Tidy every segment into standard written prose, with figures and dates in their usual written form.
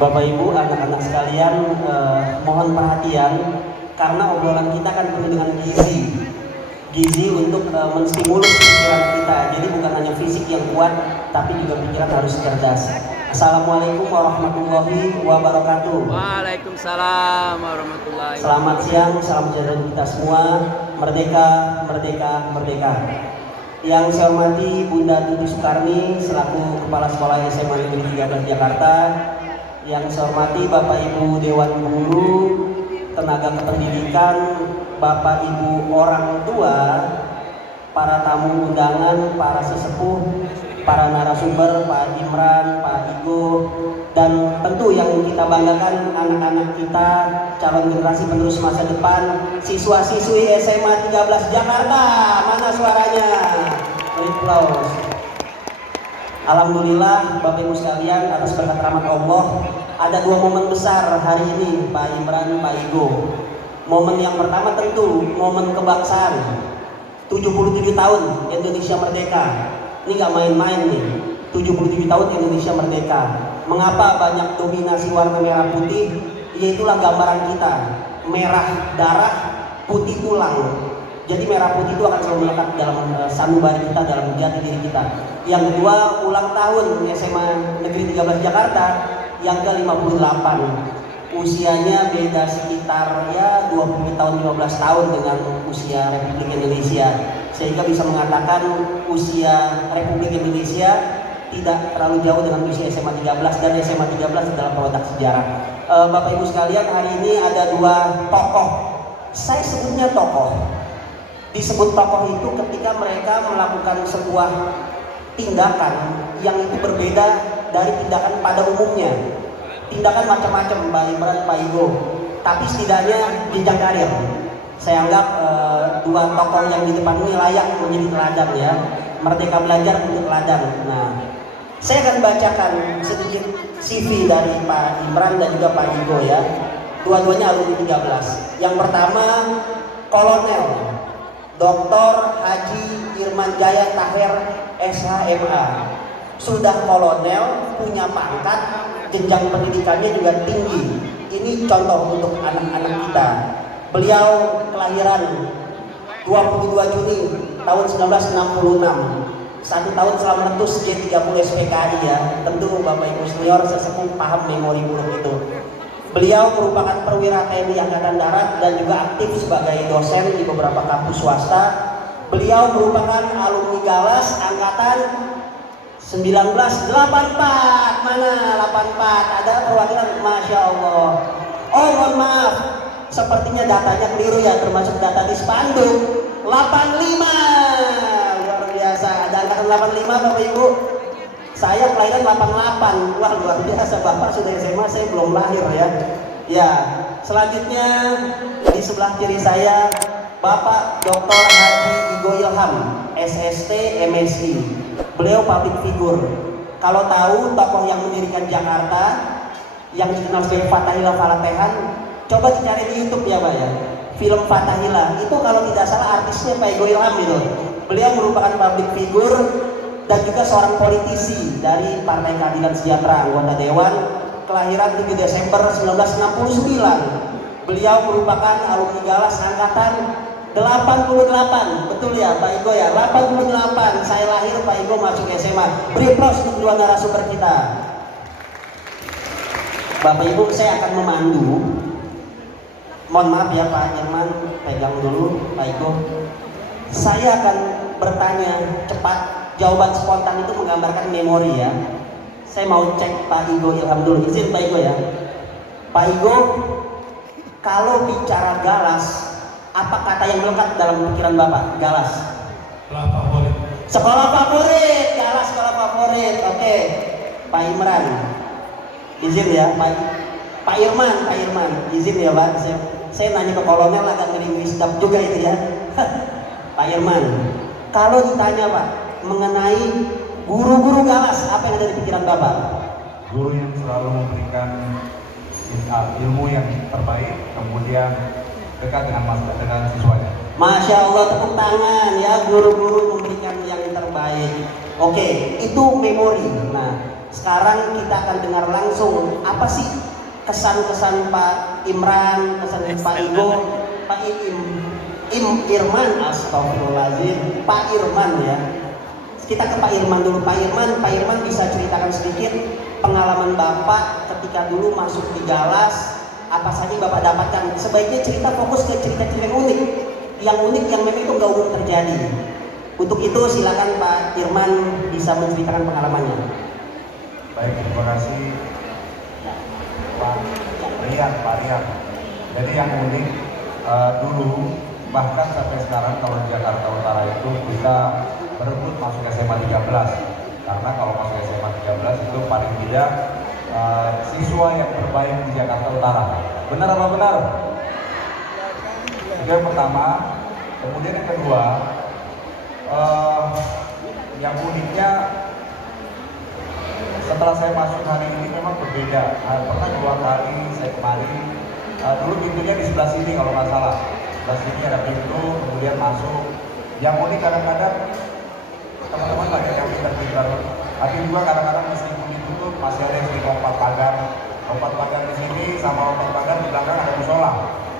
Bapak Ibu, anak-anak sekalian, mohon perhatian karena obrolan kita kan penuh dengan gizi untuk menstimulus pikiran kita. Jadi bukan hanya fisik yang kuat, tapi juga pikiran harus cerdas. Assalamualaikum warahmatullahi wabarakatuh. Waalaikumsalam warahmatullahi wabarakatuh. Selamat siang, salam sejahtera kita semua. Merdeka, merdeka, merdeka. Yang saya hormati Bunda Tuti Soekarni selaku Kepala Sekolah SMA Negeri 13 Jakarta. Yang saya hormati Bapak Ibu Dewan Guru, tenaga kependidikan, Bapak Ibu orang tua, para tamu undangan, para sesepuh, para narasumber, Pak Imran, Pak Igo, dan tentu yang kita banggakan anak-anak kita, calon generasi penerus masa depan, siswa-siswi SMA 13 Jakarta. Mana suaranya? Applause. Alhamdulillah Bapak Ibu sekalian, atas berkat rahmat Allah ada dua momen besar hari ini Pak Imran, Pak Igo. Momen yang pertama tentu momen kebangsaan, 77 tahun Indonesia merdeka. Ini gak main-main nih, 77 tahun Indonesia merdeka. Mengapa banyak dominasi warna merah putih? Yaitulah gambaran kita, merah darah, putih tulang. Jadi merah putih itu akan selalu melekat dalam sanubari kita, dalam jati diri kita. Yang kedua, ulang tahun SMA Negeri 13 Jakarta yang ke-58. Usianya beda sekitar 20 tahun, 15 tahun dengan usia Republik Indonesia. Sehingga bisa mengatakan usia Republik Indonesia tidak terlalu jauh dengan usia SMA 13, dan SMA 13 adalah produk sejarah. Bapak Ibu sekalian, hari ini ada dua tokoh. Saya sebutnya tokoh. Disebut tokoh itu ketika mereka melakukan sebuah tindakan yang itu berbeda dari tindakan pada umumnya. Tindakan macam-macam, Pak Imran, Pak Igo, tapi setidaknya jenjang karir. Saya anggap dua tokoh yang di depan ini layak menjadi teladan ya. Merdeka belajar untuk teladan. Nah, saya akan bacakan sedikit CV dari Pak Imran dan juga Pak Igo ya. Dua-duanya alumni 13. Yang pertama, Kolonel Dr. Haji Irman Jaya Taher SHMA. Sudah kolonel, punya pangkat, jenjang pendidikannya juga tinggi. Ini contoh untuk anak-anak kita. Beliau kelahiran 22 Juni tahun 1966. 1 tahun setelah meletus G30 SPKI ya. Tentu Bapak Ibu senior sesepuh paham memori buruk itu. Beliau merupakan perwira TNI Angkatan Darat dan juga aktif sebagai dosen di beberapa kampus swasta. Beliau merupakan alumni Galas angkatan 1984. Mana 84? Ada perwakilan? Masya Allah. Oh, mohon maaf, sepertinya datanya keliru ya, termasuk data di spanduk 85. Luar biasa. Ada angkatan 85 Bapak Ibu. Saya kelahiran 88. Wah, luar biasa. Bapak sudah SMA, saya belum lahir ya. Ya, selanjutnya di sebelah kiri saya Bapak Dr. Haji Igo Ilham, SST MSI. Beliau public figure. Kalau tahu tokoh yang mendirikan Jakarta yang dikenal sebagai Fathahillah Falatehan, coba dicari di YouTube ya Pak ya. Film Fathahillah itu kalau tidak salah artisnya Pak Igo Ilham itu. Beliau merupakan public figure dan juga seorang politisi dari Partai Keadilan Sejahtera, anggota Dewan, kelahiran 7 Desember 1969. Beliau merupakan alumni Galas angkatan 88, betul ya Pak Igo ya? 88, saya lahir, Pak Igo masuk SMA. Beri aplaus untuk dua narasumber kita. Bapak Ibu, saya akan memandu. Mohon maaf ya Pak Irman, pegang dulu Pak Igo. Saya akan bertanya cepat, jawaban spontan itu menggambarkan memori ya. Saya mau cek Pak Igo Ilham dulu, izin Pak Igo ya. Pak Igo, kalau bicara Galas, apa kata yang melekat dalam pikiran Bapak? Galas. Sekolah favorit. Sekolah favorit, Galas sekolah favorit. Oke. Pak Imran. Izin ya, Pak Irman, izin ya Pak. Saya nanya ke kolonel agak ngeri-ngeri juga itu ya. Pak Irman, kalau ditanya Pak mengenai guru-guru Galas, apa yang ada di pikiran Bapak? Guru yang selalu memberikan ilmu yang terbaik, kemudian dekat dengan siswanya. Masya Allah, tepuk tangan ya, guru-guru memberikan yang terbaik. Oke, itu memori. Nah, Sekarang kita akan dengar langsung apa sih kesan-kesan Pak Imran, kesan Pak Igo, Pak Irman, astagfirullahaladzim, Pak Irman ya. Kita ke Pak Irman dulu. Pak Irman bisa ceritakan sedikit pengalaman Bapak ketika dulu masuk di Galas, apa saja yang Bapak dapatkan. Sebaiknya cerita fokus ke cerita-cerita yang unik yang memang itu nggak umum terjadi. Untuk itu silakan Pak Irman bisa menceritakan pengalamannya. Baik, terima kasih Pak Rian. Jadi yang unik dulu, bahkan sampai sekarang kalau di Jakarta Utara itu kita berebut masuk SMA 13. Karena kalau masuk SMA 13 itu paling tidak siswa yang terbaik di Jakarta Utara. Benar apa benar? Itu yang pertama. Kemudian yang kedua, yang uniknya setelah saya masuk hari ini memang berbeda. Pernah 2 kali saya kemari. Dulu pintunya di sebelah sini kalau nggak salah. Sebelah sini ada pintu, kemudian masuk. Yang unik kadang-kadang teman-teman banyak yang pintar-pintar. Tapi juga kadang-kadang meskipun ditutup masih ada yang di lompat pagar. Lompat pagar di sini sama lompat pagar di belakang ada musola.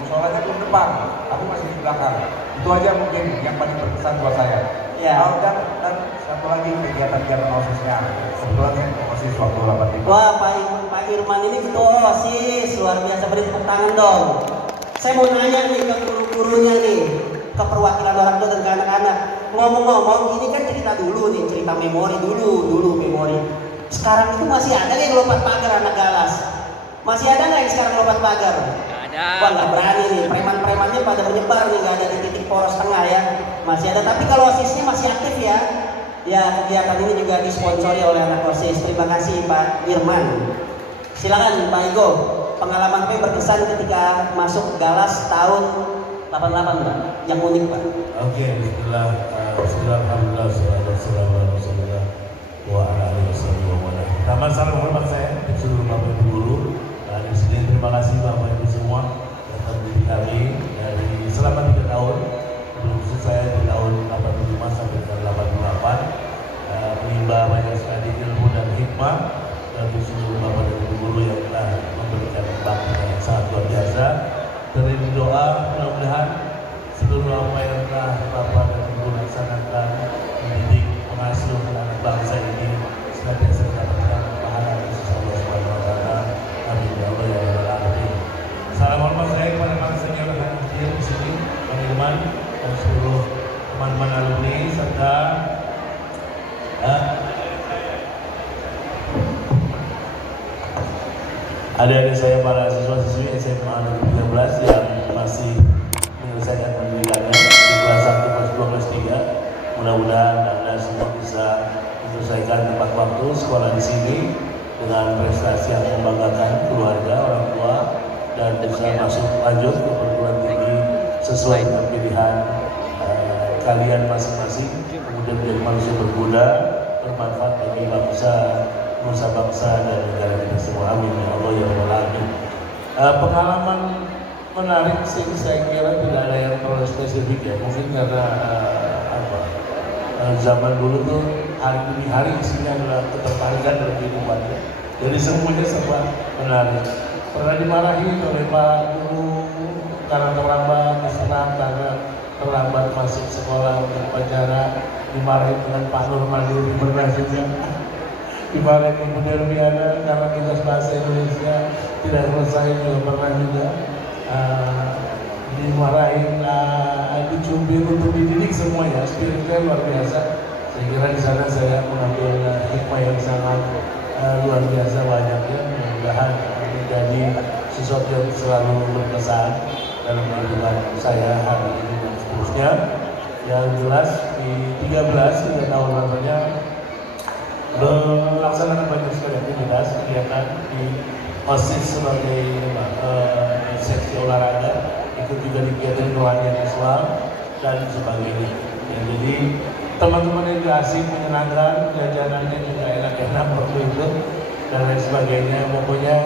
Musolanya belum depan, tapi masih di belakang. Itu aja mungkin yang paling berkesan buat saya. Ya. Dan satu lagi kegiatan OSIS-nya. Kebetulan saya OSIS waktu 85. Wah, Pak Irman ini ketua OSIS, luar biasa, beri tepuk tangan dong. Saya mau nanya nih ke guru-gurunya nih, ke perwakilan orang tua dan ke anak-anak. Ngomong-ngomong, ini kan cerita dulu nih, cerita memori dulu memori. Sekarang itu masih ada yang lompat pagar anak Galas? Masih ada nggak yang sekarang lompat pagar? Ada. Wah, nggak berani nih, preman-premannya pada menyebar nih, nggak ada di titik poros tengah ya. Masih ada, tapi kalau OSISnya masih aktif ya. Ya, kegiatan ini juga disponsori oleh anak OSIS. Terima kasih Pak Irman. Silakan Pak Igo, pengalaman Pak berkesan ketika masuk Galas tahun 88 Pak, yang unik Pak. Oke, bismillah, alhamdulillah, Rasulullah wa ala alihi wasallam. Pertama salam hormat saya untuk seluruh Bapak Ibu guru. Di sini terima kasih Bapak Ibu semua datang mendidik kami dari selama 3 tahun. Khusus saya di tahun 85 sampai tahun 88 menimba banyak sekali ilmu dan hikmah dari seluruh Bapak dan Ibu guru yang telah memberikan bakti yang sangat luar biasa. Dari doa mudah-mudahan seluruh apa yang telah Bapak dan Ibu laksanakan mendidik pengasuh anak bangsa ini senantiasa mendapatkan pahala dari Allah Subhanahu wa taala. Amin ya Allah ya rabbal alamin. Salam hormat saya kepada para senior yang hadir di sini, Bang Irman dan seluruh teman-teman alumni serta adik-adik saya para siswa-siswi SMA 13 yang masih menyelesaikan pendidikannya di kelas 1, kelas 2, kelas 3. Mudah-mudahan Anda semua bisa menyelesaikan tepat waktu sekolah di sini dengan prestasi yang membanggakan keluarga, orang tua, dan bisa masuk lanjut ke perguruan tinggi sesuai dengan pilihan kalian masing-masing, kemudian menjadi manusia berguna, bermanfaat bagi bangsa, nusa bangsa dan negara kita semua. Amin ya Allah ya rabbal alamin. Pengalaman menarik sih saya kira tidak ada yang terlalu spesifik ya, mungkin karena zaman dulu tuh hari isinya adalah ketertarikan dalam kehidupannya, jadi semuanya serba menarik. Pernah dimarahi oleh Pak Guru karena terlambat diserang, karena terlambat masuk sekolah untuk upacara, dimarahi dengan Pak Nurmadi pernah juga, dimarahi Ibu Dermiana karena tugas bahasa Indonesia tidak selesai juga pernah juga, dimarahin, dicubit untuk dididik semuanya, spiritnya luar biasa. Saya kira di sana saya mengambil hikmah yang sangat luar biasa banyaknya. Mudah-mudahan menjadi sesuatu yang selalu berkesan dalam kehidupan saya hari ini dan seterusnya. Yang jelas di 3 tahun lamanya melaksanakan banyak sekali aktivitas kegiatan di OSIS sebagai seksi olahraga, ikut juga di kegiatan kerohanian Islam dan sebagainya. Ya, jadi teman-teman yang asik, menyenangkan, jajanannya juga enak-enak waktu itu dan lain sebagainya. Pokoknya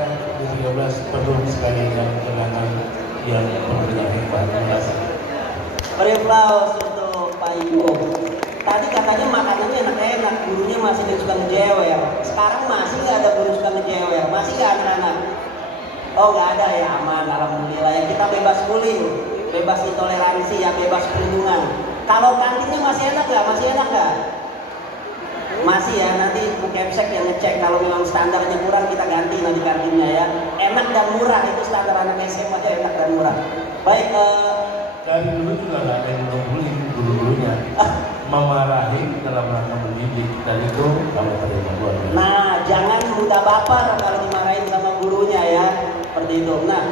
di 13 penuh sekali yang kenangan yang penuh dengan hikmah. Terima kasih. Beri aplaus untuk Pak Igo. Tadi katanya makanannya enak-enak, gurunya masih ada suka ngejewer. Sekarang masih nggak ada guru suka ngejewer, masih nggak anak-anak? Oh nggak ada ya, aman, alhamdulillah ya. Kita bebas bullying, bebas intoleransi ya, bebas perlindungan. Kalau kantinnya masih enak nggak? Masih enak nggak? Masih ya, nanti Bu Kepsek yang ngecek kalau memang standarnya kurang kita ganti nanti kantinnya ya. Enak dan murah, itu standar anak SMA aja, enak dan murah. Baik, Dari dulu juga nggak ada yang ngebully guru-gurunya, memarahi dalam rangka mendidik, dan itu kami terima luar biasa. nah jangan mudah baper kalau dimarahin sama gurunya ya, seperti itu. Nah,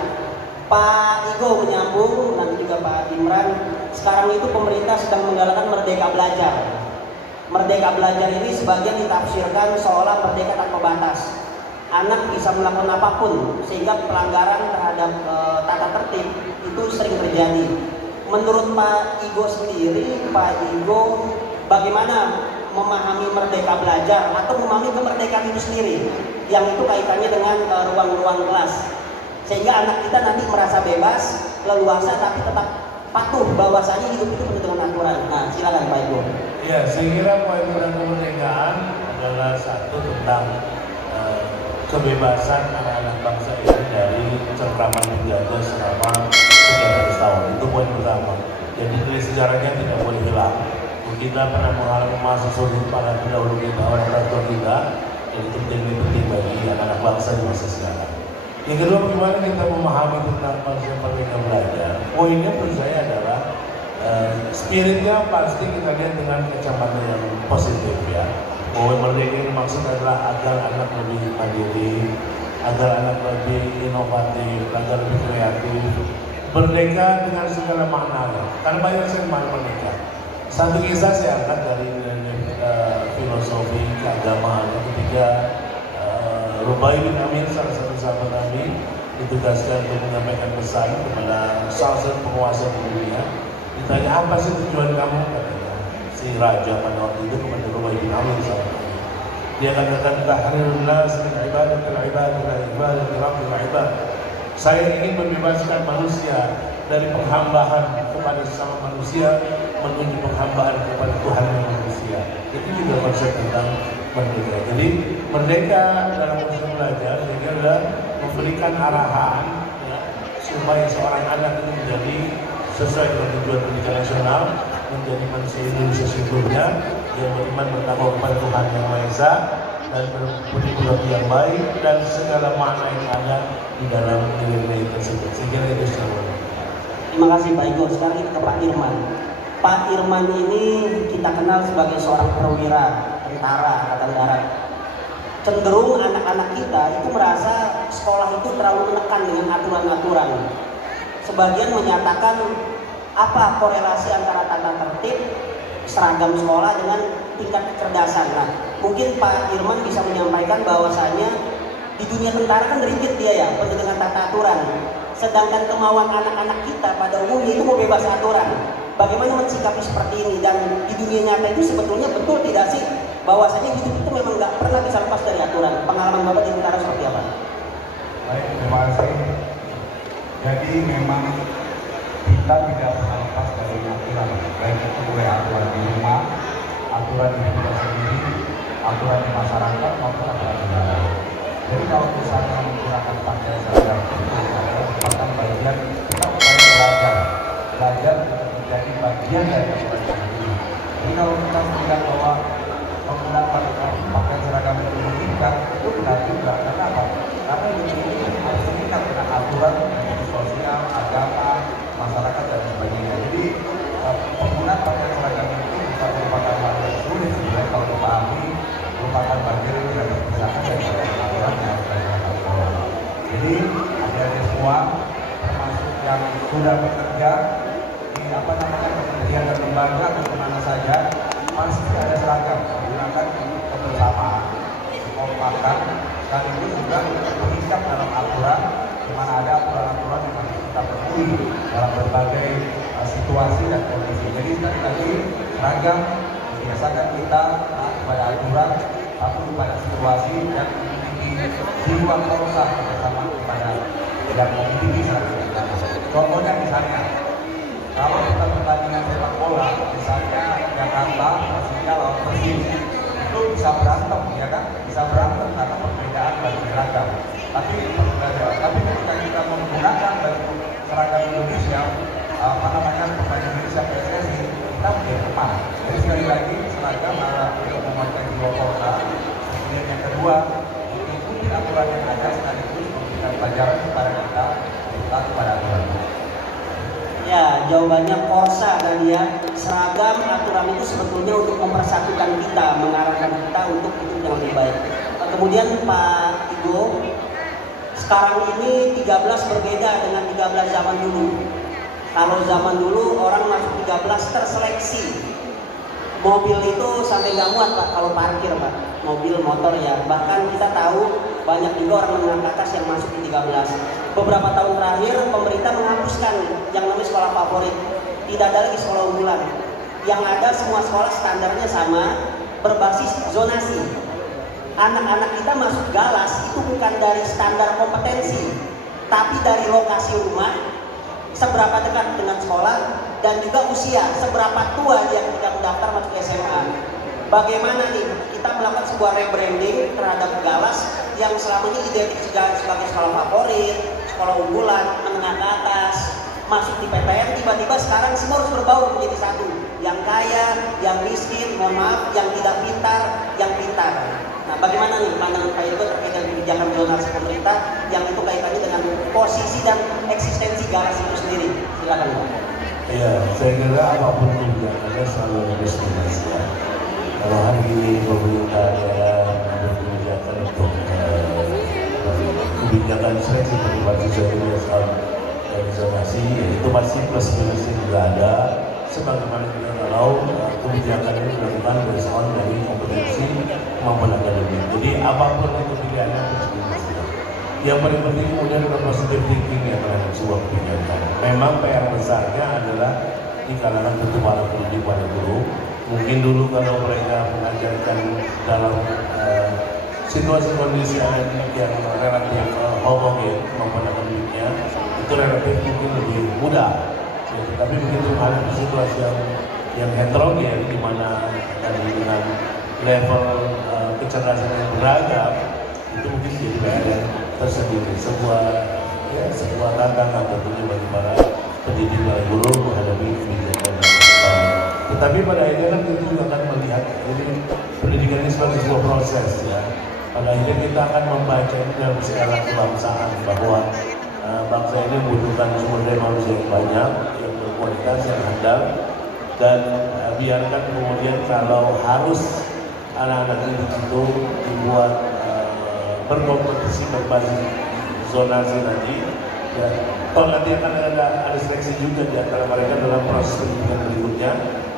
Pak Igo menyambung, nanti juga Pak Imran. Sekarang itu pemerintah sedang menggalakkan Merdeka Belajar. Merdeka Belajar ini sebagian ditafsirkan seolah merdeka tanpa batas. Anak bisa melakukan apapun, sehingga pelanggaran terhadap tata tertib itu sering terjadi. Menurut Pak Igo sendiri, Pak Igo bagaimana memahami Merdeka Belajar atau memahami kemerdekaan itu sendiri, yang itu kaitannya dengan ruang-ruang kelas, sehingga anak kita nanti merasa bebas, leluasa, tapi tetap patuh bahwasanya hidup itu penuh dengan aturan. Nah, silakan Pak Igo. Ya, saya kira poin tentang kemerdekaan adalah satu tentang kebebasan anak-anak bangsa ini dari cengkraman penjajah selama sekian ratus tahun. Itu poin pertama. Jadi dari sejarahnya tidak boleh hilang. Kita pernah mengalami masa sulit pada pendahulu kita, orang tua kita, dan itu menjadi penting bagi anak-anak bangsa di masa sekarang. Yang kedua, bagaimana kita memahami tentang konsep Merdeka Belajar. Poinnya menurut saya adalah spiritnya pasti kita lihat dengan kacamata yang positif ya. Bahwa merdeka ini maksud adalah agar anak lebih mandiri, agar anak lebih inovatif, agar lebih kreatif. Merdeka dengan segala maknanya. Karena banyak sekali makna merdeka. Satu kisah saya angkat dari filosofi keagamaan ketika Rubai bin Amir, salah satu sahabat Nabi, ditugaskan untuk menyampaikan pesan kepada salah satu penguasa di dunia. Ditanya, apa sih tujuan kamu? Katanya si raja pada waktu itu kepada Rubai bin Amir sahabat Nabi. Dia katakan, tahrirun nas min ibadatil ibad ila ibadatil rabbil ibad. Saya ingin membebaskan manusia dari penghambaan kepada sesama manusia menuju penghambaan kepada Tuhan yang manusia. Itu juga konsep tentang merdeka. Jadi merdeka dalam konsep belajar jadi adalah memberikan arahan ya, supaya seorang anak itu menjadi sesuai dengan tujuan pendidikan nasional, menjadi manusia Indonesia sesungguhnya, dia beriman bertakwa kepada Tuhan yang Maha Esa dan berperilaku yang baik dan segala makna yang ada di dalam nilai-nilai tersebut. Sehingga itu semua. Terima kasih Pak Igo. Sekarang kita ke Pak Irman. Pak Irman ini kita kenal sebagai seorang perwira tentara Angkatan Darat. Cenderung anak-anak kita itu merasa sekolah itu terlalu menekan dengan aturan-aturan. Sebagian menyatakan apa korelasi antara tata tertib seragam sekolah dengan tingkat kecerdasan. Nah, mungkin Pak Irman bisa menyampaikan bahwasanya di dunia tentara kan rigid dia ya, penuh dengan tata aturan. Sedangkan kemauan anak-anak kita pada umumnya itu mau bebas aturan. Bagaimana mensikapi seperti ini, dan di dunia nyata itu sebetulnya betul tidak sih bahwasanya hidup itu memang nggak pernah bisa lepas dari aturan? Pengalaman Bapak di tentara seperti apa? Baik, terima kasih. Jadi memang kita tidak pernah lepas dari aturan, baik itu oleh aturan di rumah, aturan di kita sendiri, aturan di masyarakat maupun aturan negara. Jadi kalau misalnya menggunakan pakaian seragam itu adalah merupakan bagian kita belajar untuk menjadi bagian dari aturan sendiri. Jadi kalau kita melihat bahwa menggunakan pakaian seragam itu mengikat, itu benar juga. Karena apa? Karena ini harus mengikat dengan aturan sosial, agama, masyarakat dan sebagainya. Jadi penggunaan pakaian seragam itu bisa merupakan hal yang sulit sebenarnya kalau dipahami, merupakan bagian yang tidak terpisahkan dari aturan yang harus dilakukan. Jadi adik-adik semua, termasuk yang sudah bekerja di kementerian dan lembaga atau kemana saja, pasti ada seragam menggunakan kebersamaan, kekompakan, sekaligus juga mengikat dalam aturan, di mana ada aturan-aturan yang harus kita penuhi dalam berbagai situasi dan kondisi. Jadi sekali lagi seragam membiasakan kita kepada aturan, patuh pada situasi dan memiliki jiwa kebersamaan kepada yang memiliki seragam. Contohnya misalnya Kalau kita pertandingan sepak bola, misalnya Jakarta, Persija lawan Persib, itu bisa berantem, ya kan? Bisa berantem karena perbedaan baju seragam. Tapi ketika kita menggunakan baju seragam Indonesia, pertandingan Indonesia PSSI, kita menjadi teman. Jadi sekali lagi seragam adalah untuk memakai jiwa kota. Kemudian yang kedua, mengikuti aturan yang ada sekaligus memberikan pelajaran kepada kita taat kepada aturan. Ya, jawabannya Korsa tadi ya. Seragam aturan itu sebetulnya untuk mempersatukan kita, mengarahkan kita untuk hidup yang lebih baik. Kemudian Pak Igo, sekarang ini 13 berbeda dengan 13 zaman dulu. Kalau zaman dulu orang masuk 13 terseleksi. Mobil itu sampai nggak muat Pak kalau parkir Pak. Mobil, motor ya. Bahkan kita tahu banyak juga orang menengah atas yang masuk di 13. Beberapa tahun terakhir pemerintah menghapuskan yang namanya sekolah favorit. Tidak ada lagi sekolah unggulan. Yang ada semua sekolah standarnya sama, berbasis zonasi. Anak-anak kita masuk Galas itu bukan dari standar kompetensi, tapi dari lokasi rumah, seberapa dekat dengan sekolah, dan juga usia, seberapa tua dia ketika mendaftar masuk SMA. Bagaimana nih kita melakukan sebuah rebranding terhadap Galas yang selama ini identik sebagai sekolah favorit, sekolah unggulan, menengah ke atas, masuk di PTN, tiba-tiba sekarang semua harus berbaur menjadi satu. Yang kaya, yang miskin, mohon maaf, yang tidak pintar, yang pintar. Nah, bagaimana nih pandangan Pak Irgo terkait dengan kebijakan zonasi pemerintah yang itu kaitannya dengan posisi dan eksistensi Galas itu sendiri? Silakan Pak. Ya, saya kira apapun kebijakannya selalu ada destinasi ya. Kalau hari ini pemerintah daerah mengambil kebijakan untuk kebijakan seleksi privasi soal zonasi, itu pasti plus minusnya juga ada. Sebagaimana kita tahu kebijakan ini dilakukan berdasarkan dari kompetensi kemampuan akademik. Jadi apapun itu pilihannya plus minusnya. Yang paling penting kemudian adalah positive thinking ya terhadap sebuah kebijakan. Memang PR besarnya adalah di kalangan tentu para pendidik, para guru. Mungkin dulu kalau mereka mengajarkan dalam situasi kondisi akademik yang relatif homogen kemampuan akademiknya, itu relatif mungkin lebih mudah. Ya, tapi begitu menghadapi situasi yang heterogen, di mana dengan level kecerdasan yang beragam, itu mungkin jadi PR yang tersendiri, sebuah tantangan tentunya bagi para pendidik, para guru menghadapi kebijakan. Tetapi pada akhirnya kan kita juga akan melihat ini pendidikan ini sebagai sebuah proses ya. Pada akhirnya kita akan membaca ini dalam skala kebangsaan bahwa bangsa ini membutuhkan sumber daya manusia yang banyak, yang berkualitas, yang handal, dan biarkan kemudian kalau harus anak-anak ini tentu dibuat berkompetisi berbasis zonasi nanti ya, toh nanti akan ada seleksi juga di antara mereka dalam proses pendidikan berikutnya.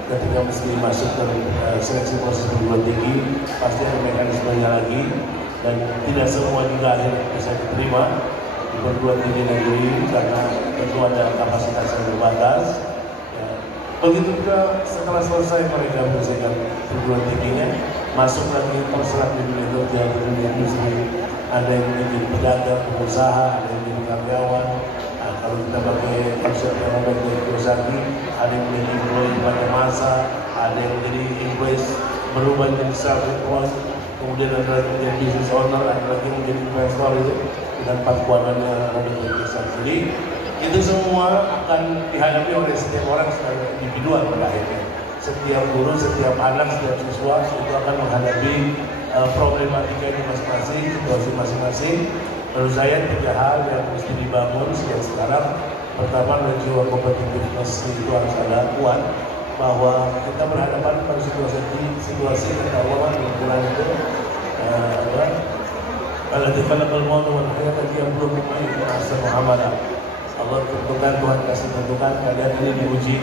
Ketika mesti masuk ke seleksi proses perguruan tinggi, pasti ada mekanismenya lagi, dan tidak semua juga akhirnya bisa diterima di perguruan tinggi negeri karena tentu ada kapasitas yang terbatas. Ya. Begitu juga setelah selesai mereka menyelesaikan perguruan tingginya, masuk lagi terserah di dunia kerja, di dunia industri. Ada yang menjadi pedagang, pengusaha, ada yang menjadi karyawan. Nah, kalau kita pakai konsep yang ada di Kiyosaki, ada yang menjadi employee pada masa, ada yang menjadi employees berubah menjadi self-employed, kemudian ada yang menjadi business owner, ada lagi yang menjadi investor itu dengan pakuanannya ada di Kiyosaki. Jadi itu semua akan dihadapi oleh setiap orang secara individual pada akhirnya. Setiap guru, setiap anak, setiap siswa itu akan menghadapi problematikanya masing-masing, situasi masing-masing. Menurut saya 3 hal yang mesti dibangun sejak sekarang. Pertama, jiwa kompetitiveness itu harus ada kuat, bahwa kita berhadapan pada situasi ketahuan bulan itu kalau di falakul maut wal hayat yang belum masa Muhammad. Allah tentukan, Tuhan kasih tentukan kalian ini diuji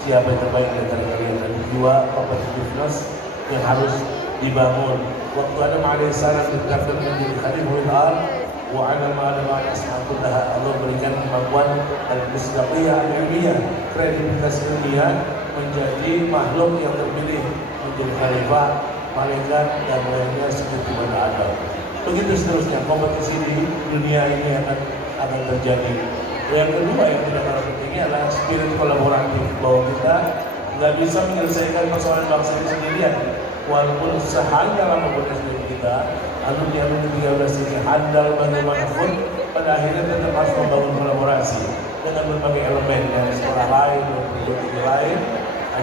siapa yang terbaik di antara kalian, dan jiwa kompetitiveness yang harus dibangun. Waktu Adam alaihissalam ditakdirkan menjadi khalifahul ardh, wa 'alama al-asma' kullaha, Allah berikan kemampuan al-misdaqiyah al-ilmiyah, kredibilitas ilmiah, menjadi makhluk yang terpilih menjadi khalifah, malaikat dan lainnya seperti pada Adam. Begitu seterusnya, kompetisi di dunia ini akan terjadi. Yang kedua yang tidak kalah pentingnya adalah spirit kolaboratif, bahwa kita nggak bisa menyelesaikan persoalan bangsa ini sendirian. Walaupun sehandal apapun SDM kita, alumni 13 ini handal bagaimanapun, pada akhirnya tetap harus membangun kolaborasi dengan berbagai elemen dari sekolah lain, dari lain,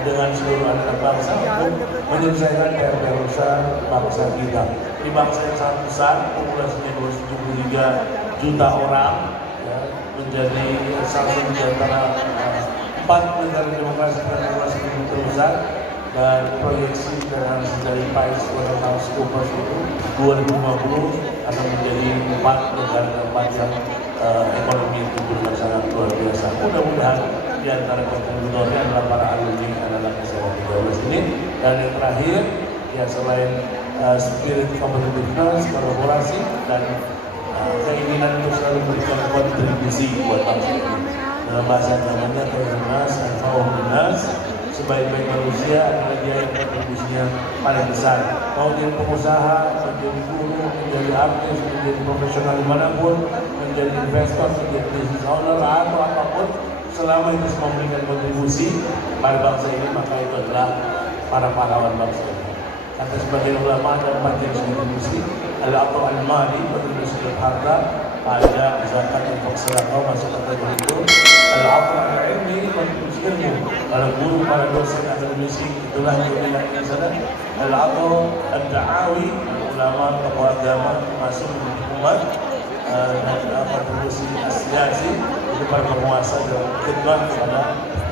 dengan seluruh anak bangsa untuk menyelesaikan PR-PR besar bangsa kita. Di bangsa yang sangat besar, populasinya 273 juta orang, ya, menjadi salah satu di antara 4 negara demokrasi dan populasi terbesar, dan proyeksi dari PAIS PricewaterhouseCoopers itu 2050 akan menjadi 4 negara keempat yang ekonomi tumbuh dengan sangat luar biasa. Mudah-mudahan di antara kontributornya adalah para alumni anak-anak SMA 13 ini. Dan yang terakhir, ya selain spirit competitiveness, kolaborasi, dan keinginan untuk selalu memberikan kontribusi buat bangsa ini. Dalam bahasa agamanya, Khairunas Anfa'uhun-nas, sebaik-baik manusia adalah dia yang kontribusinya paling besar. Mau jadi pengusaha, menjadi guru, menjadi artis, menjadi profesional dimanapun, menjadi investor, menjadi business owner, atau apapun, selama itu semua memberikan kontribusi pada bangsa ini, maka itu adalah para pahlawan bangsa ini. Kata sebagian ulama ada 4 jenis kontribusi, ada atau al-mali, kontribusi dalam harta, ada zakat untuk sedekah masuk kategori itu, ada apa ada ilmi, kontribusi ilmu, para guru, para dosen akademisi, itulah yang dibilang di sana. Ada atau ad-da'awi, ulama, tokoh agama masuk untuk umat, dan kontribusi asiasi itu para penguasa dalam khidmat kepada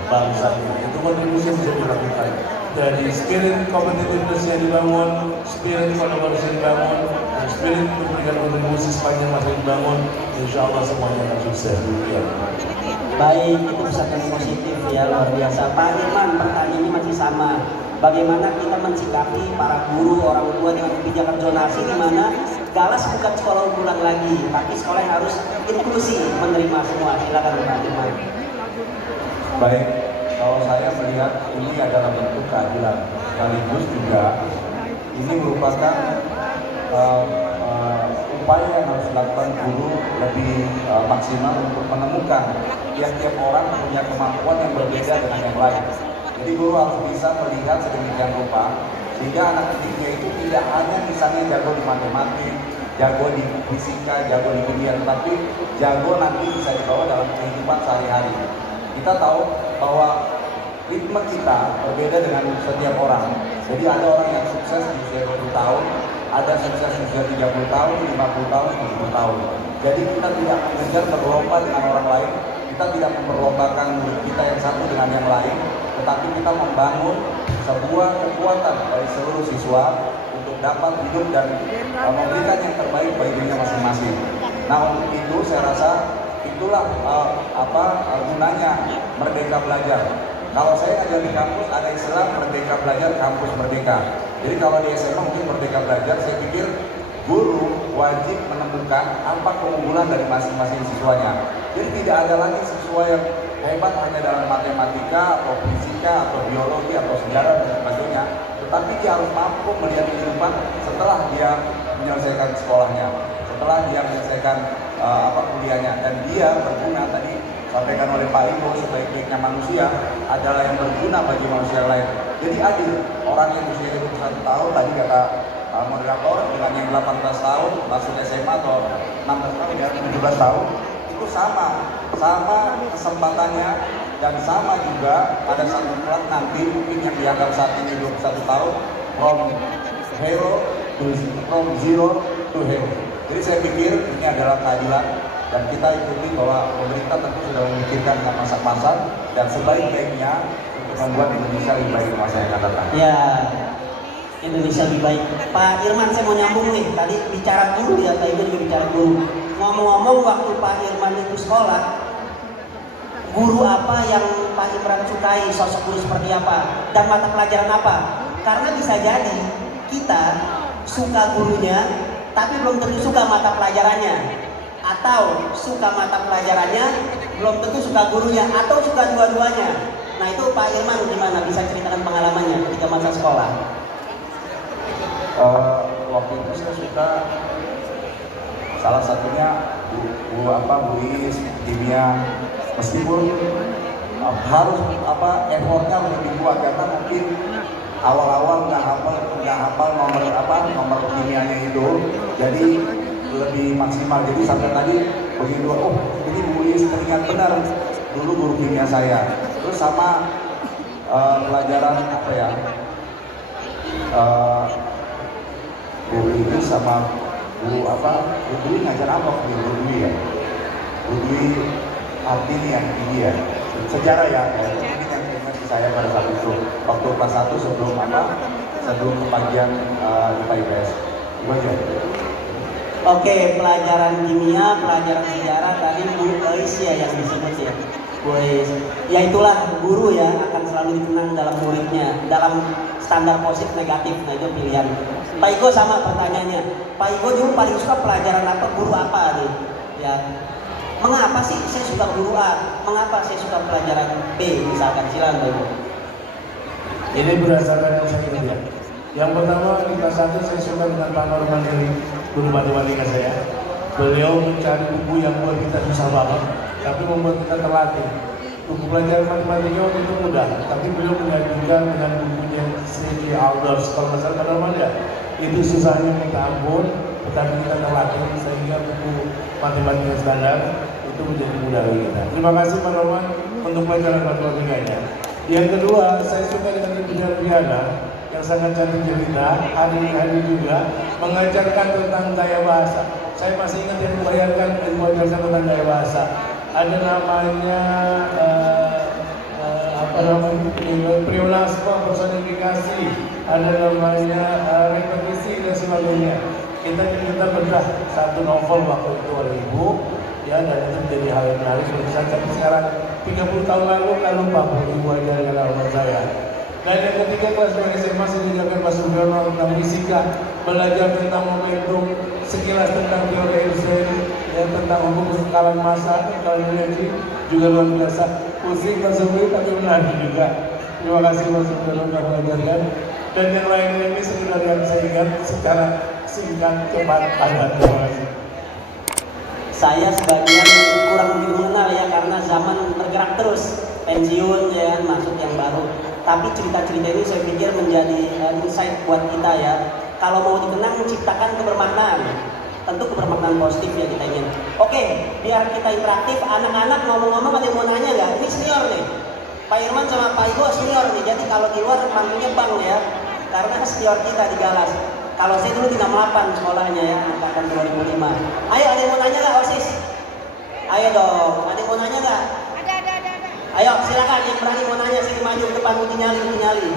bangsa ini. Itu kontribusi yang bisa dilakukan. Dari spirit competitiveness yang dibangun, spirit kolaborasi yang dibangun, dan spirit memberikan kontribusi sepanjang masa dibangun, insya Allah semuanya akan sukses. Baik, itu pesan positif ya, luar biasa. Pak Irman, pertanyaannya masih sama. Bagaimana kita mensikapi para guru, orang tua dengan kebijakan zonasi, di mana Galas bukan sekolah unggulan lagi, tapi sekolah yang harus inklusi, menerima semua. Silakan Pak Irman. Baik, kalau saya melihat ini adalah bentuk keadilan, sekaligus juga ini merupakan upaya yang harus dilakukan guru lebih maksimal untuk menemukan tiap-tiap orang punya kemampuan yang berbeda dengan yang lain. Jadi guru harus bisa melihat sedemikian rupa sehingga anak didiknya itu tidak hanya misalnya jago di matematik, jago di fisika, jago di kimia, tetapi jago nanti bisa dibawa dalam kehidupan sehari-hari. Kita tahu bahwa ritme kita berbeda dengan setiap orang. Jadi ada orang yang sukses di usia 20 tahun, ada sukses di usia 30 tahun, 50 tahun, 60 tahun. Jadi kita tidak mengejar berlomba dengan orang lain, kita tidak memperlombakan murid kita yang satu dengan yang lain, tetapi kita membangun sebuah kekuatan dari seluruh siswa untuk dapat hidup dan memberikan yang terbaik bagi dirinya masing-masing. Nah, untuk itu saya rasa itulah gunanya Merdeka Belajar. Kalau saya ngajar di kampus ada istilah Merdeka Belajar, kampus merdeka. Jadi kalau di SMA mungkin Merdeka Belajar, saya pikir guru wajib menemukan apa keunggulan dari masing-masing siswanya. Jadi tidak ada lagi siswa yang hebat hanya dalam matematika atau fisika atau biologi atau sejarah dan sebagainya, tetapi dia harus mampu melihat kehidupan setelah dia menyelesaikan sekolahnya, setelah dia menyelesaikan kuliahnya, dan dia berguna. Tadi sampaikan oleh Pak Ibu, sebaik-baiknya manusia adalah yang berguna bagi manusia lain. Jadi adil, orang yang usia 21 tahun tadi kata moderator dengan yang 18 tahun masuk SMA atau 16 tahun ya 17 tahun itu sama kesempatannya, dan sama juga pada satu kelak nanti mungkin yang dianggap saat ini 21 tahun from zero to hero. Jadi saya pikir ini adalah keadilan, dan kita ikuti bahwa pemerintah tentu sudah memikirkan dengan masak-masak dan sebaik-baiknya untuk membuat Indonesia lebih baik di masa yang akan datang. Ya, Indonesia lebih baik. Pak Irman, saya mau nyambung nih. Tadi bicara guru ya, Pak Ibu juga bicara guru. Ngomong-ngomong, waktu Pak Irman itu sekolah, guru apa yang Pak Irman sukai, sosok guru seperti apa, dan mata pelajaran apa? Karena bisa jadi kita suka gurunya, tapi belum tentu suka mata pelajarannya. Atau suka mata pelajarannya, belum tentu suka gurunya, atau suka dua-duanya. Nah itu Pak Irman gimana, bisa ceritakan pengalamannya ketika masa sekolah? Waktu itu saya Salah satunya Bu Is kimia, meskipun harus effortnya lebih kuat karena mungkin awal-awal nggak hafal nomor kimianya itu, jadi lebih maksimal. Jadi sampai tadi begitu, oh ini Bu Is teringat benar dulu guru kimia saya. Terus sama pelajaran Bu ini sama Bu Dwi ngajar apa Bu Dwi ya? Bu Dwi Artini ya, ini ya sejarah ya, ini yang ingat saya pada saat itu waktu kelas 1 sebelum pembagian IPA IPS. Itu aja. Oke, pelajaran kimia, pelajaran sejarah tadi Bu Ais ya yang disebut ya. Bu Ais. Ya itulah guru ya akan selalu dikenang dalam muridnya, dalam standar positif negatif. Nah itu pilihan. Pak Igo sama pertanyaannya. Pak Igo dulu paling suka pelajaran apa, guru apa nih? Ya. Mengapa sih saya suka guru A? Mengapa saya suka pelajaran B? Misalkan silakan Pak Igo. Ini berdasarkan yang saya lihat. Yang pertama di kelas 1 saya suka dengan Pak Norman dari guru matematika saya. Beliau mencari buku yang buat kita susah banget, tapi membuat kita terlatih. Buku pelajaran matematika waktu itu mudah, tapi beliau mengajukan dengan bukunya C.G. Aldous, kalau nggak salah Pak Norman ya. Itu susahnya minta ampun, tetapi kita terlatih sehingga buku matematika standar itu menjadi mudah bagi kita. Terima kasih Pak Norman untuk pelajaran matematikanya. Yang kedua, saya suka dengan Ibu Darmiana yang sangat cantik cerita, hari-hari juga mengajarkan tentang gaya bahasa. Saya masih ingat yang membayarkan mengajarkan tentang gaya bahasa. Ada namanya prionasma, personifikasi, ada namanya repetisi dan sebagainya. Kita bedah satu novel waktu itu oleh Ibu, ya, dan itu menjadi hal yang menarik. Tapi sekarang 30 tahun lalu kan lupa Ibu ajarkan almarhum saya. Dan yang ketiga kelas 2 SMA saya diajarkan Pak Sugiono tentang fisika, belajar tentang momentum, sekilas tentang teori Einstein, ya, tentang hukum keskalalan massa, kekalahan energi, juga luar biasa. Pusing Pak Sugiono tapi menarik juga. Terima kasih Pak Sugiono telah mengajarkan. Dan yang lainnya ini sekedar yang saya ingat secara singkat, cepat, padat. Terima kasih. Saya sebagian kurang begitu mengenal ya karena zaman bergerak terus, pensiun ya masuk yang baru. Tapi cerita-cerita ini saya pikir menjadi insight buat kita ya. Kalau mau dikenang menciptakan kebermaknaan, tentu kebermaknaan positif ya kita ingin. Oke, biar kita interaktif. Anak-anak ngomong-ngomong ada yang mau nanya nggak? Ini senior nih, Pak Irman sama Pak Igo senior nih. Jadi kalau di luar mantunya bang ya, karena senior kita di Galas. Kalau saya dulu di 68 sekolahnya ya, angkatan 2005. Ayo ada yang mau nanya nggak OSIS? Ayo dong, ada yang mau nanya nggak? Ayo silakan yang berani mau nanya, sini maju ke depan, uji nyali.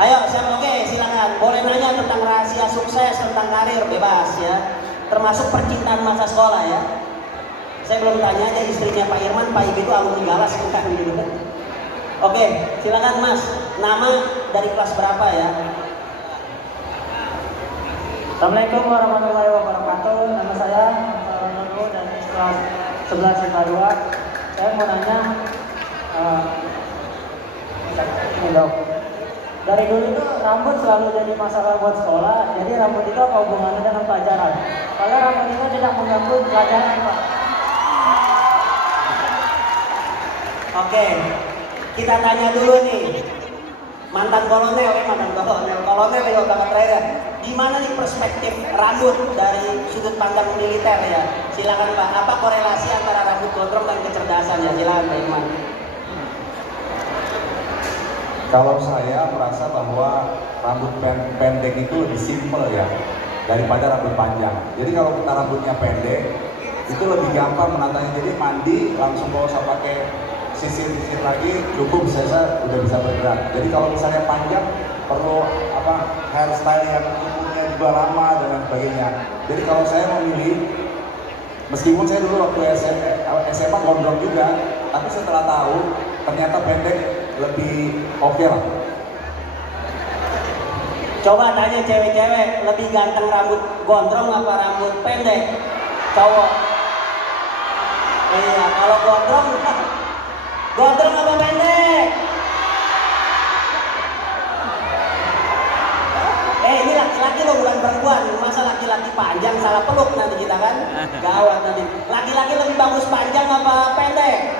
Ayo siapa? Oke silakan, boleh nanya tentang rahasia sukses, tentang karir, bebas ya. Termasuk percintaan masa sekolah ya. Saya belum tanya aja istrinya Pak Irman, Pak Ibu itu alumni Galas bukan gitu kan? Oke silakan Mas, nama dari kelas berapa ya? Assalamualaikum warahmatullahi wabarakatuh. Nama saya Nono dari kelas 11 IPA 2. Saya mau nanya, ini dong. Dari dulu itu rambut selalu jadi masalah buat sekolah. Jadi rambut itu apa hubungannya dengan pelajaran? Kalau rambut itu tidak mengganggu pelajaran, Pak. Oke, kita tanya dulu nih. Mantan kolonel itu kakak terakhir. Gimana nih perspektif rambut dari sudut pandang militer ya? Silakan Pak. Apa korelasi antara rambut gondrong dan kecerdasan ya? Silakan Pak Irman. Kalau saya merasa bahwa rambut pendek itu lebih simpel ya daripada rambut panjang. Jadi kalau kita rambutnya pendek itu lebih gampang menatanya. Jadi mandi langsung bawa usah pakai sisir lagi, cukup saya udah bisa bergerak. Jadi kalau misalnya panjang perlu hairstyle yang umumnya juga lama dan lain sebagainya. Jadi kalau saya memilih, meskipun saya dulu waktu SMA gondrong juga, tapi setelah tahu ternyata pendek lebih oke lah. Coba tanya cewek-cewek, lebih ganteng rambut gondrong apa rambut pendek? Cowok. Iya, kalau gondrong apa pendek? Ini laki-laki loh, bukan perempuan. Masa laki-laki ganti panjang salah peluk nanti kita kan. Gawat nanti. Laki-laki lebih bagus panjang apa pendek?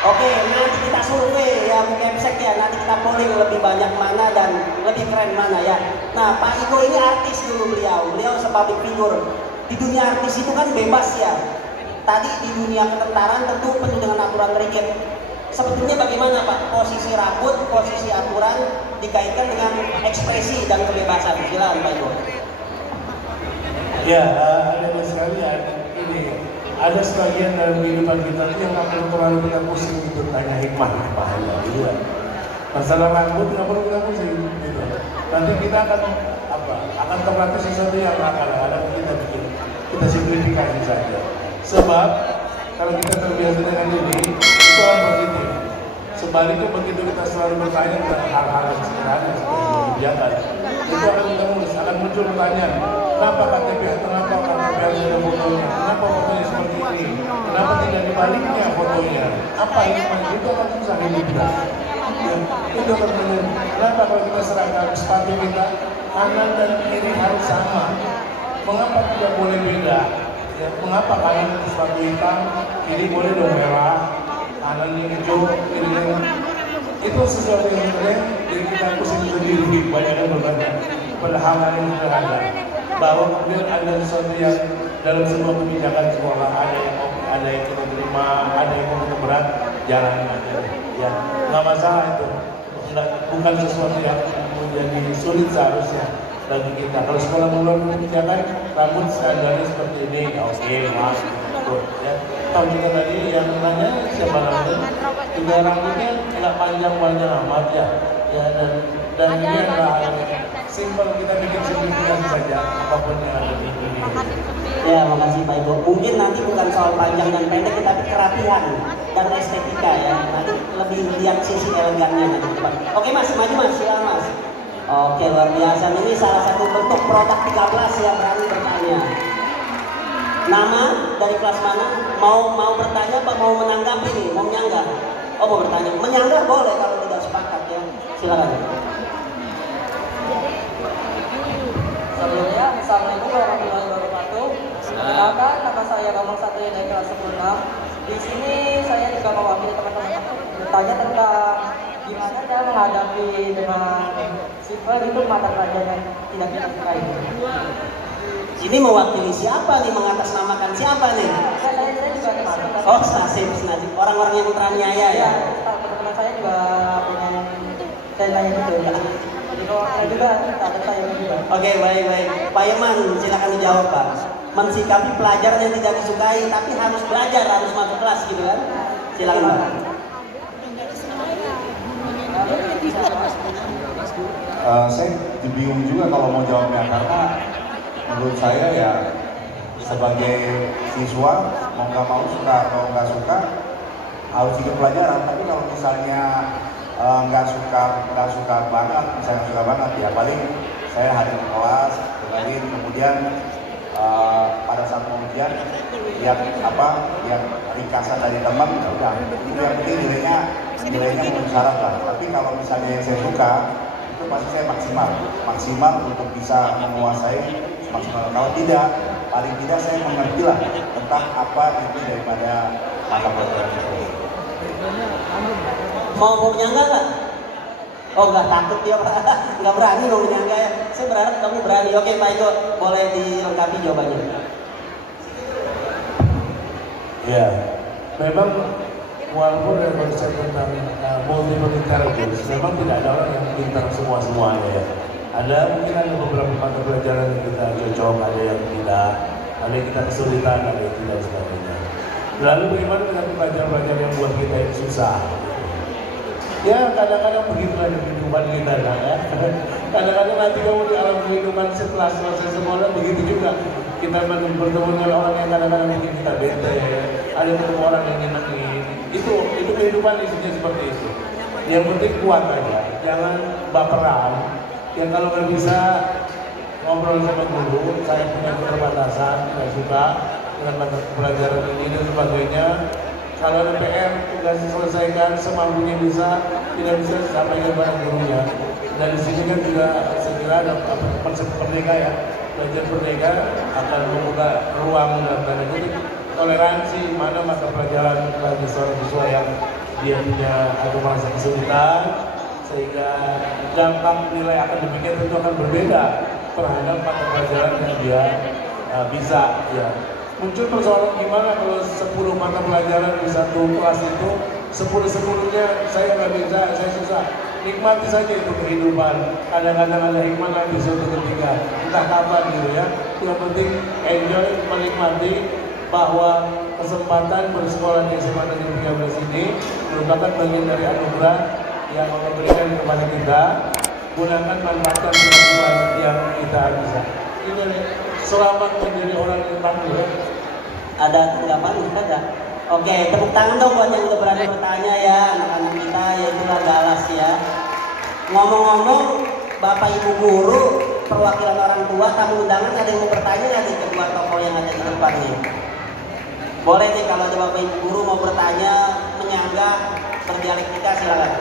Oke, nanti kita survei ya Bu Kemsek ya, nanti kita polling lebih banyak mana dan lebih keren mana ya. Nah, Pak Igo ini artis dulu beliau sebagai figur. Di dunia artis itu kan bebas ya. Tadi di dunia ketentaraan tentu penuh dengan aturan rigid. Sebetulnya bagaimana Pak posisi rambut, posisi aturan dikaitkan dengan ekspresi dan kebebasan? Silakan Pak Igo. Ya, ada sekalian ini. Ada sebagian dalam kehidupan kita yang nggak perlu terlalu kita pusing gitu tanya hikmah pahala gitu kan. Masalah rambut nggak perlu kita pusing gitu. Nanti kita akan terlatih sesuatu yang akan kita simplifikasi saja. Sebab kalau kita terbiasa dengan ini, itu orang positif. Sebaliknya begitu kita selalu bertanya tentang hal-hal yang sederhana seperti kebijakan, itu akan muncul pertanyaan. Kenapa KTP? Kenapa KTP harus ada fotonya? Kenapa fotonya seperti ini? Kenapa tidak dibaliknya fotonya? Apa itu akan susah hidup kita. Ya, itu akan menurut. Kenapa kalau kita seragam sepatu kita kanan dan kiri harus sama? Mengapa tidak boleh beda? Ya, mengapa kanan sepatu hitam, kiri boleh dong merah, kanan yang hijau, kiri yang itu sesuatu yang sebenarnya jadi kita pusing sendiri banyak yang berbeda. Padahal yang sederhana bahwa kemudian ada sesuatu yang dalam sebuah kebijakan sekolah ada yang kita terima, ada yang kita berat, jalanin aja. Ya, nggak masalah itu. Bukan sesuatu yang menjadi sulit seharusnya bagi kita. Kalau sekolah mengeluarkan kebijakan, rambut standarnya seperti ini, ya oke, mas, ya. Tahu juga tadi yang nanya siapa namanya? Juga rambutnya nggak panjang amat ya, ya dan ini adalah simpel, kita bikin simplifikasi saja apapun yang ada di dunia. Ya, makasih Pak Igo. Mungkin nanti bukan soal panjang dan pendek, tapi kerapihan dan estetika ya. Nanti lebih lihat sisi elegannya nanti Pak. Oke Mas, maju Mas, silakan Mas. Oke, luar biasa. Ini salah satu bentuk produk 13 yang berani bertanya. Nama dari kelas mana? Mau bertanya apa mau menanggapi nih? Mau menyanggah? Oh, mau bertanya. Menyanggah boleh kalau tidak sepakat ya. Silakan. Sebelumnya, Assalamualaikum warahmatullahi wabarakatuh. Perkenalkan, nama saya Bambang Satria dari kelas 10-6. Di sini saya juga mewakili teman-teman bertanya tentang gimana cara menghadapi dengan siswa itu mata pelajaran yang tidak kita sukai. Ini mewakili siapa nih? Mengatasnamakan siapa nih? Saya juga termasuk. Oh, nasib. Orang-orang yang teraniaya ya. Teman-teman saya juga punya saya tanya gitu. Jadi kalau saya juga ada saya juga. Oke, baik. Pak Irman, silakan dijawab Pak. Mensikapi pelajaran yang tidak disukai, tapi harus belajar, harus masuk kelas gitu kan? Silakan Pak. Saya bingung juga kalau mau jawabnya karena menurut saya ya sebagai siswa mau nggak mau suka atau nggak suka harus ikut pelajaran. Tapi kalau misalnya nggak suka banget, misalnya suka banget ya paling saya hadir ke kelas, dengerin, kemudian pada saat ujian yang ringkasan dari teman, udah itu yang penting nilainya memenuhi syarat lah. Tapi kalau misalnya yang saya suka itu pasti saya maksimal untuk bisa menguasai maksimal. Kalau tidak, paling tidak saya mengerti lah tentang apa inti daripada mata pelajaran itu. Mau menyangga nggak? Oh, nggak takut dia Pak. Nggak berani mau menyangga ya. Saya berharap kamu berani. Oke Pak Igo, boleh dilengkapi jawabannya. Ya, memang walaupun ada konsep tentang multiple intelligence, memang tidak ada orang yang pintar semuanya ya. Mungkin ada beberapa mata pelajaran yang kita cocok, ada yang tidak, ada yang kita kesulitan, ada yang tidak sebagainya. Lalu bagaimana dengan pelajaran-pelajaran yang buat kita ini susah? Ya kadang-kadang begitulah di kehidupan kita kan ya. Kadang-kadang nanti kamu di alam kehidupan setelah selesai sekolah begitu juga. Kita bertemu dengan orang yang kadang-kadang bikin kita bete, ada ketemu orang yang nyenengin. Itu kehidupan isinya seperti itu. Yang penting kuat aja, jangan baperan. Yang kalau nggak bisa ngobrol sama guru, saya punya keterbatasan, nggak suka dengan pelajaran ini dan sebagainya. Kalau ada PR, tugas diselesaikan, semampunya bisa, tidak bisa sampaikan kepada gurunya. Dan di sini kan juga segera ada konsep merdeka ya. belajar merdeka akan membuka ruang dan tanda kutip toleransi mana mata pelajaran bagi siswa yang dia punya atau merasa kesulitan, sehingga dampak nilai akademiknya tentu akan berbeda terhadap mata pelajaran yang dia bisa. Ya. Muncul persoalan gimana kalau 10 mata pelajaran di satu kelas itu 10-10-nya saya nggak bisa, saya susah. Nikmati saja itu kehidupan. Kadang-kadang ada hikmah nanti suatu ketika, entah kapan gitu ya. Yang penting enjoy, menikmati bahwa kesempatan bersekolah di SMA Negeri 13 ini merupakan bagian dari anugerah yang Allah berikan kepada kita. Gunakan, manfaatkan semaksimal yang kita bisa. Ini selamat menjadi orang yang tangguh. Ada tanggapan Ustaz nggak? Oke, tepuk tangan dong buat yang udah berani bertanya ya, anak-anak kita ya, itulah galas ya. Ngomong-ngomong, Bapak Ibu guru, perwakilan orang tua, tamu undangan, ada yang mau bertanya nggak di kedua tokoh yang ada di depan nih? Boleh nih kalau ada Bapak Ibu guru mau bertanya, menyanggah, berdialektika silakan.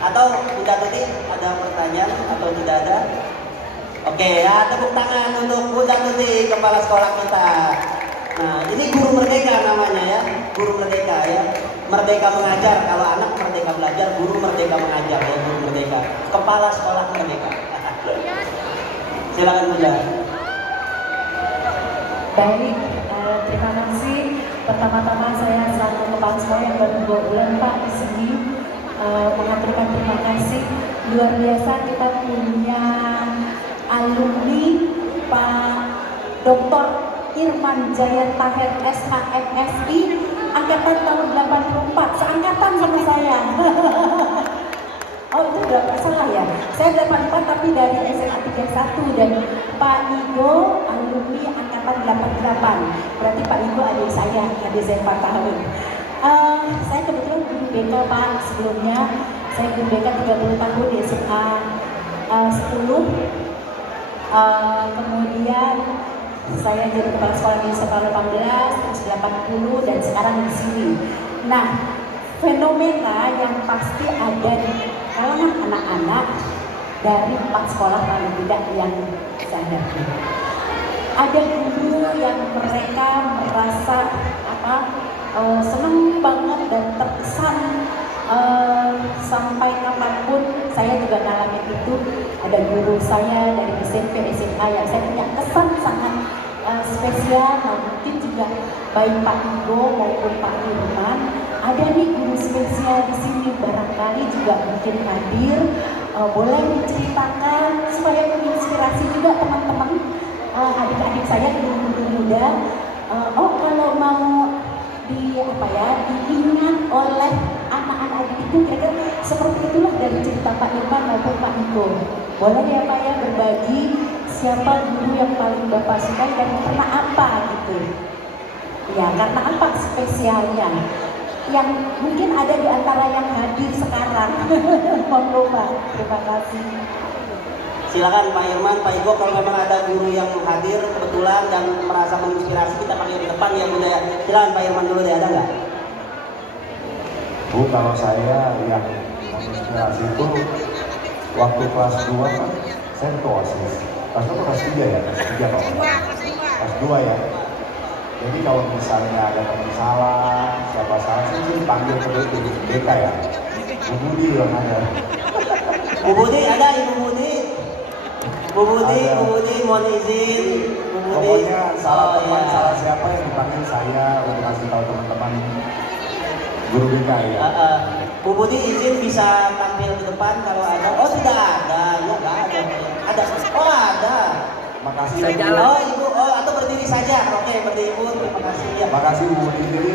Atau Bunda Tuti ada pertanyaan atau tidak ada? Oke ya, tepuk tangan untuk Bunda Tuti, kepala sekolah kita. Nah, ini guru merdeka namanya ya, guru merdeka ya. Merdeka mengajar, kalau anak merdeka belajar, guru merdeka mengajar ya, guru merdeka. Kepala sekolah merdeka. Silakan Bunda. Baik, terima kasih. Pertama-tama saya selaku kepala sekolah yang baru 2 bulan Pak di sini mengaturkan terima kasih. Luar biasa kita punya alumni Pak Dr. Irman Jaya Tahir SHMSI angkatan tahun 84, seangkatan sama saya. Oh itu udah salah ya, saya 84 tapi dari SMA 31 dan Pak Igo alumni angkatan 88, berarti Pak Igo adik saya 4 tahun. Saya kebetulan guru BK Pak, sebelumnya saya guru BK 30 tahun di SMA 10, kemudian saya jadi kepala sekolah di SMA 18, terus 80 dan sekarang di sini. Nah, fenomena yang pasti ada di kalangan anak-anak dari 4 sekolah paling tidak yang saya hadapi. Ada guru yang mereka merasa senang banget dan terkesan sampai kapanpun. Saya juga ngalamin itu. Ada guru saya dari SMP, SMA yang saya punya kesan sangat spesial. Nah, mungkin juga baik Pak Igo maupun Pak Irman ada nih guru spesial di sini, barangkali juga mungkin hadir. Boleh diceritakan supaya menginspirasi juga teman-teman adik-adik saya guru-guru muda. Kalau mau diingat oleh anak-anak itu kira-kira seperti itulah dari cerita Pak Irman maupun Pak Igo. Boleh ya Pak ya berbagi siapa guru yang paling Bapak sukai dan karena apa gitu. Ya, karena apa spesialnya? Yang mungkin ada di antara yang hadir sekarang. Monggo Pak, terima kasih. Silakan Pak Irman, Pak Igo, kalau memang ada guru yang hadir kebetulan dan merasa menginspirasi, kita panggil di depan ya Bunda ya. Silakan Pak Irman dulu deh, ada nggak? Bu, kalau saya yang menginspirasi itu waktu kelas 2 kan saya ketua OSIS. Kelas 2 kelas 3 ya? Kelas 3 Pak. Kelas 2 ya. Jadi kalau misalnya ada teman salah, siapa salah, saya sih dipanggil ke BK ya. Bu Budi yang ada. Bu Budi ada, Ibu Budi. Bu Budi mohon izin. Bu Budi. Pokoknya salah teman, ya. salah siapa yang dipanggil saya untuk kasih tahu teman-teman guru BK ya. Bu Budi izin bisa tampil ke depan kalau ada. Oh tidak ada, ya nggak ada. Ada. Oh ada. Makasih Saya Bu. jalan. Oh Ibu, atau berdiri saja. Oke berdiri Ibu, terima kasih ya. Makasih Bu Budi. Jadi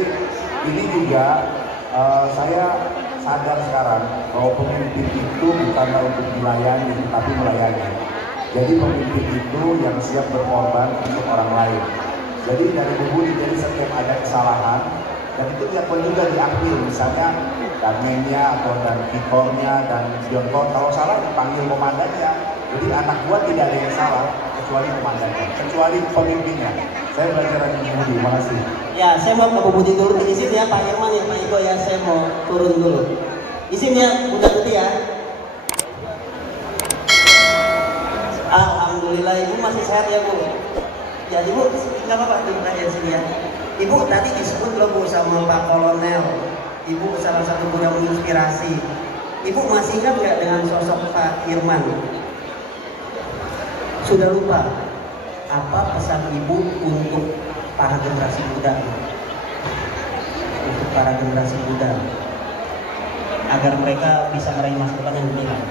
ini juga saya sadar sekarang bahwa pemimpin itu bukanlah untuk melayani, tapi melayani. Jadi pemimpin itu yang siap berkorban untuk orang lain. Jadi dari Bu Budi, jadi setiap ada kesalahan, dan itu dia pun juga diambil, misalnya adminnya atau dan kikornya dan Jonkor, kalau salah dipanggil komandannya. Jadi anak buah tidak ada yang salah kecuali komandannya, kecuali pemimpinnya. Saya belajar dari Bu Budi, makasih. Ya, saya mau ke Bu Budi dulu, izin ya Pak Irman ya Pak Igo ya, saya mau turun dulu. Izin ya Bunda Tuti ya. Alhamdulillah. Alhamdulillah Ibu masih sehat ya Bu. Ya Ibu, nggak apa-apa terima kasih sini ya. Ibu tadi disebut loh Bu sama Pak Kolonel. Ibu salah satu guru yang menginspirasi. Ibu masih ingat nggak dengan sosok Pak Irman? Sudah lupa? Apa pesan Ibu untuk para generasi muda? Untuk para generasi muda agar mereka bisa meraih masa depan yang lebih baik.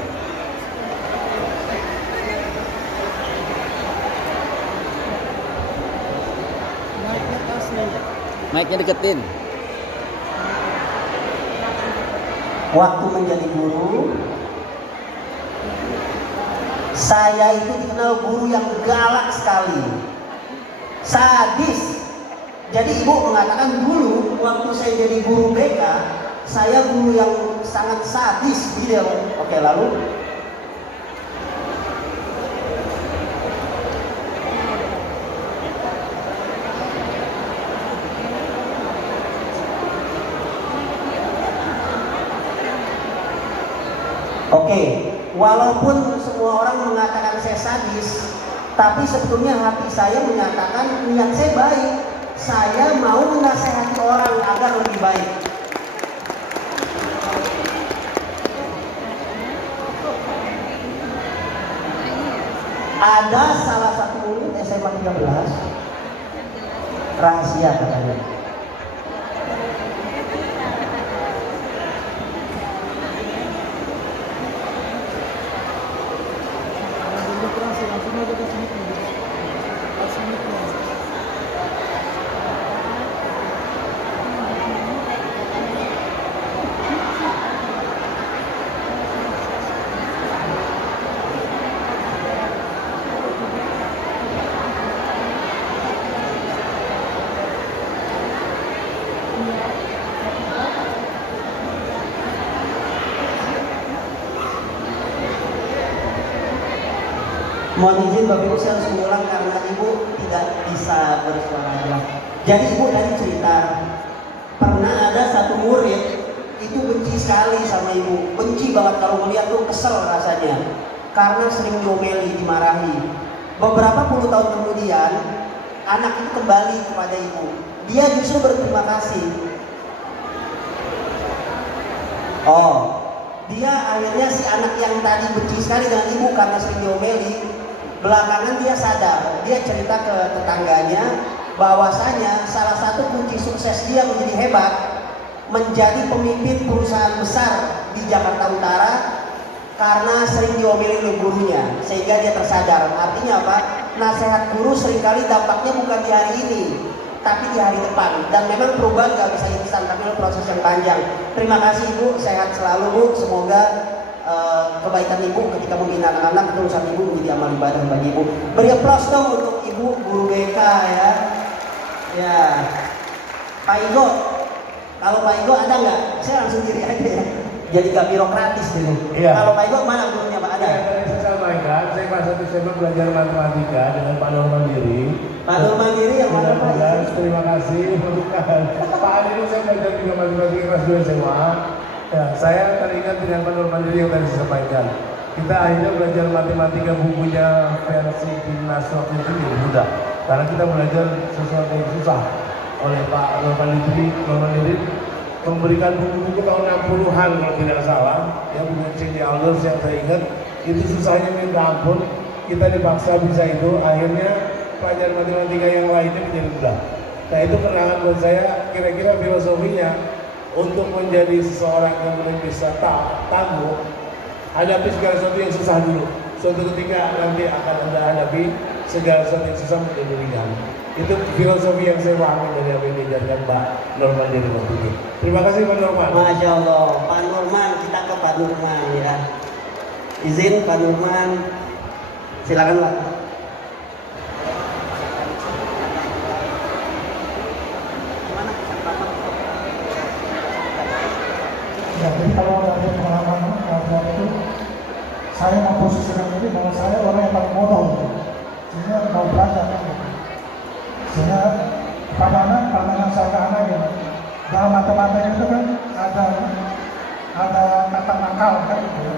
Mic-nya deketin. Waktu menjadi guru, saya itu dikenal guru yang galak sekali, sadis. Jadi Ibu mengatakan dulu waktu saya jadi guru BK, saya guru yang sangat sadis gitu. Oke, lalu oke, walaupun semua orang mengatakan saya sadis, tapi sebetulnya hati saya menyatakan niat saya baik. Saya mau menasehati orang agar lebih baik. Ada salah satu murid SMA 13, rahasia katanya. Mohon izin Bapak Ibu, saya harus mengulang karena Ibu tidak bisa bersuara jelas. Jadi Ibu tadi cerita pernah ada satu murid itu benci sekali sama Ibu, benci banget kalau melihat tuh kesel rasanya karena sering diomeli, dimarahi. Beberapa puluh tahun kemudian anak itu kembali kepada Ibu, dia justru berterima kasih. Oh, dia akhirnya si anak yang tadi benci sekali dengan Ibu karena sering diomeli, belakangan dia sadar, dia cerita ke tetangganya bahwasanya salah satu kunci sukses dia menjadi hebat, menjadi pemimpin perusahaan besar di Jakarta Utara karena sering diomeli oleh gurunya, sehingga dia tersadar. Artinya apa? Nasihat guru seringkali dampaknya bukan di hari ini, tapi di hari depan. Dan memang perubahan gak bisa instan, tapi itu proses yang panjang. Terima kasih Ibu, sehat selalu Bu. Semoga kebaikan Ibu ketika membina anak-anak, ketulusan Ibu menjadi amal ibadah bagi Ibu. Beri aplaus dong untuk Ibu guru BK ya. Ya, Pak Igo, kalau Pak Igo ada nggak? Saya langsung diri aja ya. Jadi gak birokratis gitu. Iya. Kalau Pak Igo mana gurunya Pak? Ada? Ya, tadi saya sampaikan, saya kelas 1 SMA belajar matematika dengan Pak Nur Mandiri. Pak Nur Mandiri yang mana Pak? Terima kasih. Bukan. Pak Adi itu saya belajar juga matematika kelas 2 SMA. Ya, saya teringat dengan Pak Nur Mandiri yang tadi saya sampaikan. Kita akhirnya belajar matematika bukunya versi Timnas waktu itu lebih mudah. Karena kita belajar sesuatu yang susah. Oleh Pak Nur Mandiri memberikan buku-buku tahun 60-an kalau tidak salah, yang buku Cindy Aldous yang saya ingat, itu susahnya minta ampun. Kita dipaksa bisa itu, akhirnya pelajaran matematika yang lainnya menjadi mudah. Nah itu kenangan buat saya, kira-kira filosofinya untuk menjadi seseorang yang benar bisa tangguh, hadapi segala sesuatu yang susah dulu. Suatu ketika nanti akan Anda hadapi segala sesuatu yang susah menjadi ringan. Itu filosofi yang saya pahami dari apa yang diajarkan Pak Norman dari waktu itu. Terima kasih Pak Norman. Masya Allah, Pak Nurman, kita ke Pak Nurman ya. Izin Pak Nurman, silakan Pak. Ya, jadi kalau dari pengalaman itu, saya memposisikan diri bahwa saya orang yang paling bodoh, sehingga mau belajar. Sehingga pada anak, pandangan saya ke anak gitu. Dalam matematika itu kan ada kata nakal kan gitu.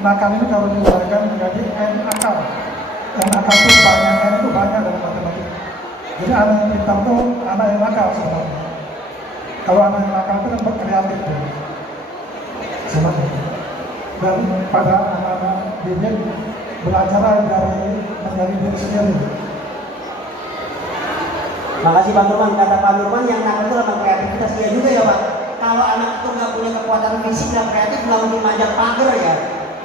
Nakal ini kalau diuraikan menjadi N akal. yang nakal itu banyak, N itu banyak dalam matematika. Jadi anak yang pintar itu anak yang nakal sebenarnya. Kalau anak yang nakal itu kan berkreatif ya. Sebenarnya. Dan pada anak-anak didik belajar dari menjadi diri sendiri. Makasih Pak Nurman. Kata Pak Nurman yang nakal itu memang kreativitas dia juga ya Pak. Kalau anak itu nggak punya kekuatan fisik dan kreatif, nggak mungkin manjat pagar ya.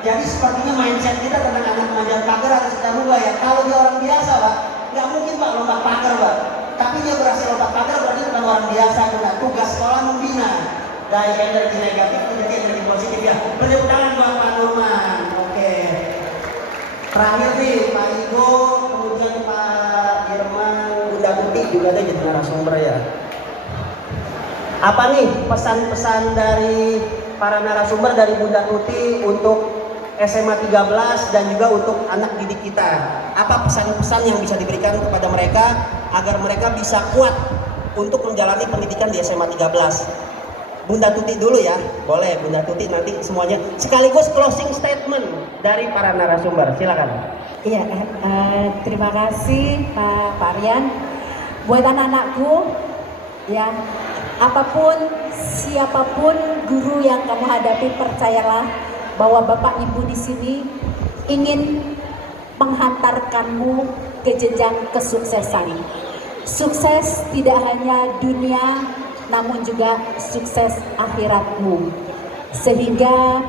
Jadi sepertinya mindset kita tentang anak manjat pagar harus kita rubah ya. Kalau dia orang biasa Pak, nggak mungkin Pak lompat pagar Pak. Tapi dia berhasil lompat pagar berarti bukan orang biasa. Karena tugas sekolah membina dari energi negatif menjadi energi positif ya. Bertepuk tangan buat Pak Nurman. Oke. Terakhir nih Pak Igo, kemudian Pak Irman, Bunda Tuti juga ada jadi narasumber ya. Apa nih pesan-pesan dari para narasumber dari Bunda Tuti untuk SMA 13 dan juga untuk anak didik kita? Apa pesan-pesan yang bisa diberikan kepada mereka agar mereka bisa kuat untuk menjalani pendidikan di SMA 13? Bunda Tuti dulu ya, boleh Bunda Tuti nanti semuanya. Sekaligus closing statement dari para narasumber, silakan. Iya, terima kasih Pak Aryan. Buat anak-anakku, ya, apapun, siapapun guru yang kamu hadapi, percayalah bahwa Bapak Ibu di sini ingin menghantarkanmu ke jenjang kesuksesan. Sukses tidak hanya dunia, namun juga sukses akhiratmu. Sehingga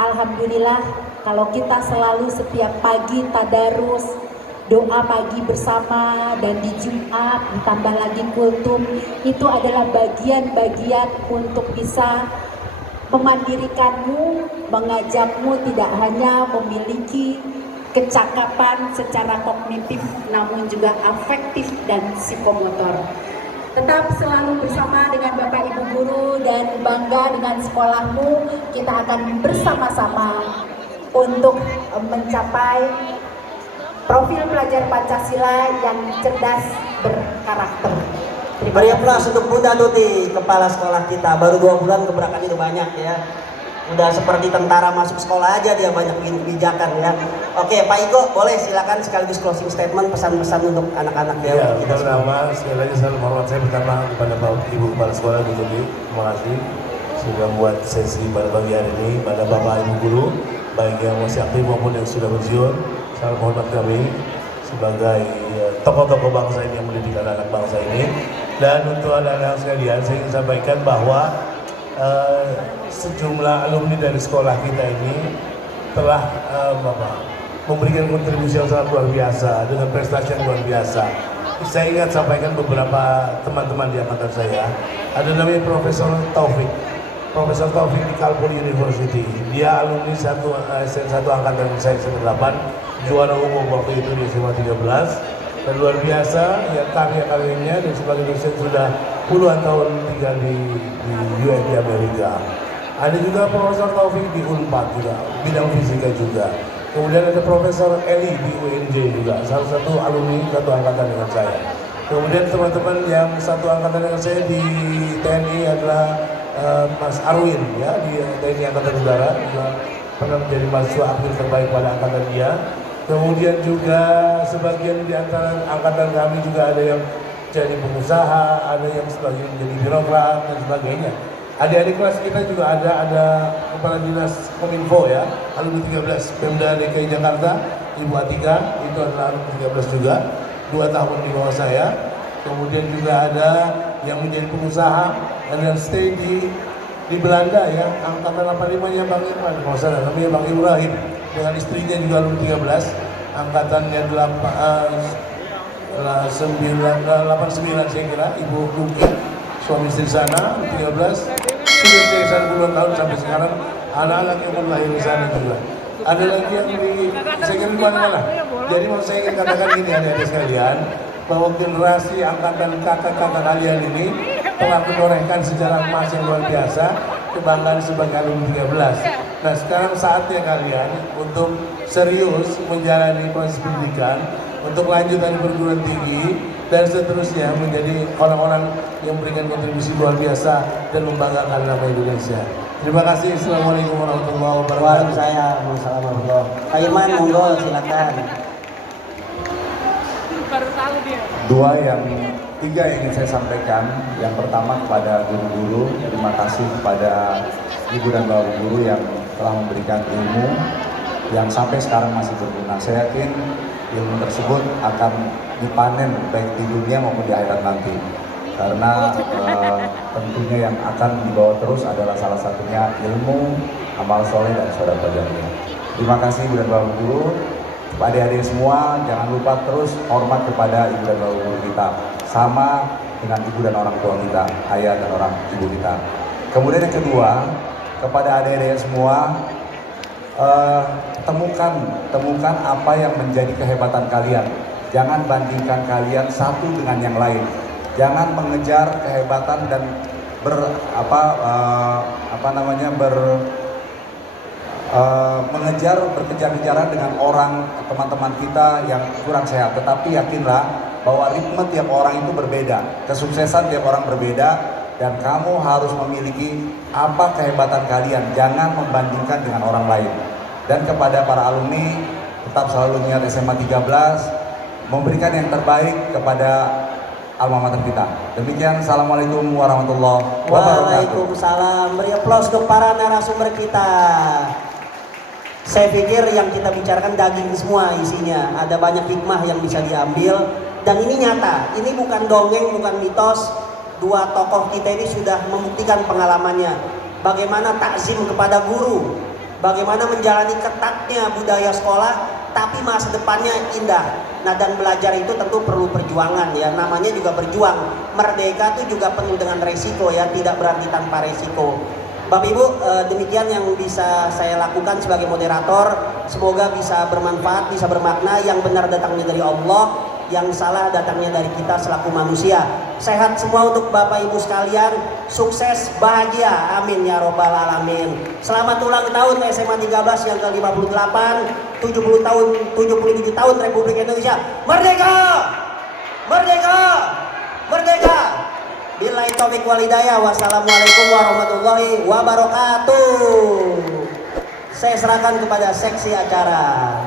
alhamdulillah kalau kita selalu setiap pagi tadarus, doa pagi bersama, dan di Jumat ditambah lagi kultum, itu adalah bagian-bagian untuk bisa memandirikanmu, mengajakmu tidak hanya memiliki kecakapan secara kognitif, namun juga afektif dan psikomotor. Tetap selalu bersama dengan Bapak Ibu Guru dan bangga dengan sekolahmu. Kita akan bersama-sama untuk mencapai profil pelajar Pancasila yang cerdas berkarakter. Beri aplaus untuk Bunda Tuti, kepala sekolah kita. Baru 2 bulan gebrakan itu banyak ya. Udah seperti tentara masuk sekolah aja dia banyak bikin kebijakan ya. Oke Pak Igo, boleh silakan sekaligus closing statement, pesan-pesan untuk anak-anak ya. Ya, pertama sekali lagi salam hormat saya pertama kepada Bapak Ibu kepala sekolah Bu Tuti. Terima kasih sudah buat sesi pada pagi hari ini, pada Bapak Ibu guru baik yang masih aktif maupun yang sudah pensiun. Salam hormat kami sebagai tokoh-tokoh bangsa ini yang mendidik anak-anak bangsa ini. Dan untuk anak-anak sekalian, saya ingin sampaikan bahwa sejumlah alumni dari sekolah kita ini telah memberikan kontribusi yang sangat luar biasa dengan prestasi yang luar biasa. Saya ingat sampaikan beberapa teman-teman di angkatan saya. Ada namanya Profesor Taufik di Calvary University. Dia alumni satu angkatan saya 8, juara umum waktu itu di SMA 13. Dan luar biasa ya karya-karyanya, dan sebagai dosen sudah puluhan tahun tinggal di US di Amerika. Ada juga Profesor Taufik di Unpad juga, bidang fisika juga. Kemudian ada Profesor Eli di UNJ juga, salah satu alumni satu angkatan dengan saya. Kemudian teman-teman yang satu angkatan dengan saya di TNI adalah Mas Arwin ya, di TNI Angkatan Udara, juga pernah menjadi mahasiswa aktif terbaik pada angkatan dia. Kemudian juga sebagian di antara angkatan kami juga ada yang jadi pengusaha, ada yang sebagian menjadi birokrat dan sebagainya. Adik-adik kelas kita juga ada kepala dinas Kominfo ya, alumni 13 Pemda DKI Jakarta, Ibu Atika, itu adalah alumni 13 juga, 2 tahun di bawah saya. Kemudian juga ada yang menjadi pengusaha dan stay di Belanda ya, angkatan 85-nya Bang Irman, kalau salah namanya Bang Ibrahim, dengan istrinya juga alumni 13, angkatannya 89 saya kira, Ibu Luki, suami istri sana, 13, sudah dari sana puluhan tahun sampai sekarang, anak-anak yang lahir di sana juga. Ada lagi yang saya kira di mana-mana. Jadi mau saya ingin katakan gini adik-adik sekalian, bahwa generasi angkatan kakak-kakak kalian ini telah menorehkan sejarah emas yang luar biasa, kebanggaan sebagai alumni 13. Nah sekarang saatnya kalian untuk serius menjalani proses pendidikan, untuk lanjutan perguruan tinggi, dan seterusnya menjadi orang-orang yang memberikan kontribusi luar biasa dan membanggakan nama Indonesia. Terima kasih. Assalamualaikum warahmatullahi wabarakatuh. Waalaikumsalam warahmatullahi wabarakatuh. Pak Irman, monggo silakan. tiga yang ingin saya sampaikan. Yang pertama kepada guru-guru, terima kasih kepada ibu dan bapak guru yang telah memberikan ilmu yang sampai sekarang masih berguna. Saya yakin ilmu tersebut akan dipanen baik di dunia maupun di akhirat nanti. Karena tentunya yang akan dibawa terus adalah salah satunya ilmu, amal soleh dan sedekah jariyah. Terima kasih ibu dan bapak guru. Adik-adik semua, jangan lupa terus hormat kepada ibu dan bapak guru kita, sama dengan ibu dan orang tua kita, ayah dan orang ibu kita. Kemudian yang kedua, kepada adik-adik semua, temukan apa yang menjadi kehebatan kalian. Jangan bandingkan kalian satu dengan yang lain. Jangan mengejar kehebatan dan berkejar-kejaran dengan orang, teman-teman kita yang kurang sehat. Tetapi yakinlah bahwa ritme tiap orang itu berbeda, kesuksesan tiap orang berbeda, dan kamu harus memiliki apa kehebatan kalian. Jangan membandingkan dengan orang lain. Dan kepada para alumni, tetap selalu ingat SMA 13, memberikan yang terbaik kepada alma mater kita. Demikian, assalamualaikum warahmatullahi wabarakatuh. Waalaikumsalam. Beri aplaus ke para narasumber kita. Saya pikir yang kita bicarakan daging semua isinya. Ada banyak hikmah yang bisa diambil. Dan ini nyata, ini bukan dongeng, bukan mitos. Dua tokoh kita ini sudah membuktikan pengalamannya. Bagaimana takzim kepada guru, bagaimana menjalani ketatnya budaya sekolah, tapi masa depannya indah. Nah, dan belajar itu tentu perlu perjuangan ya. Namanya juga berjuang. Merdeka itu juga penuh dengan resiko ya, tidak berarti tanpa resiko. Bapak Ibu, demikian yang bisa saya lakukan sebagai moderator. Semoga bisa bermanfaat, bisa bermakna. Yang benar datangnya dari Allah, yang salah datangnya dari kita selaku manusia. Sehat semua untuk Bapak Ibu sekalian, sukses, bahagia, amin ya robbal alamin. Selamat ulang tahun SMA 13 yang ke-58, 77 tahun Republik Indonesia. Merdeka! Merdeka! Merdeka! Billahi taufiq wal hidayah. Wassalamualaikum warahmatullahi wabarakatuh. Saya serahkan kepada seksi acara.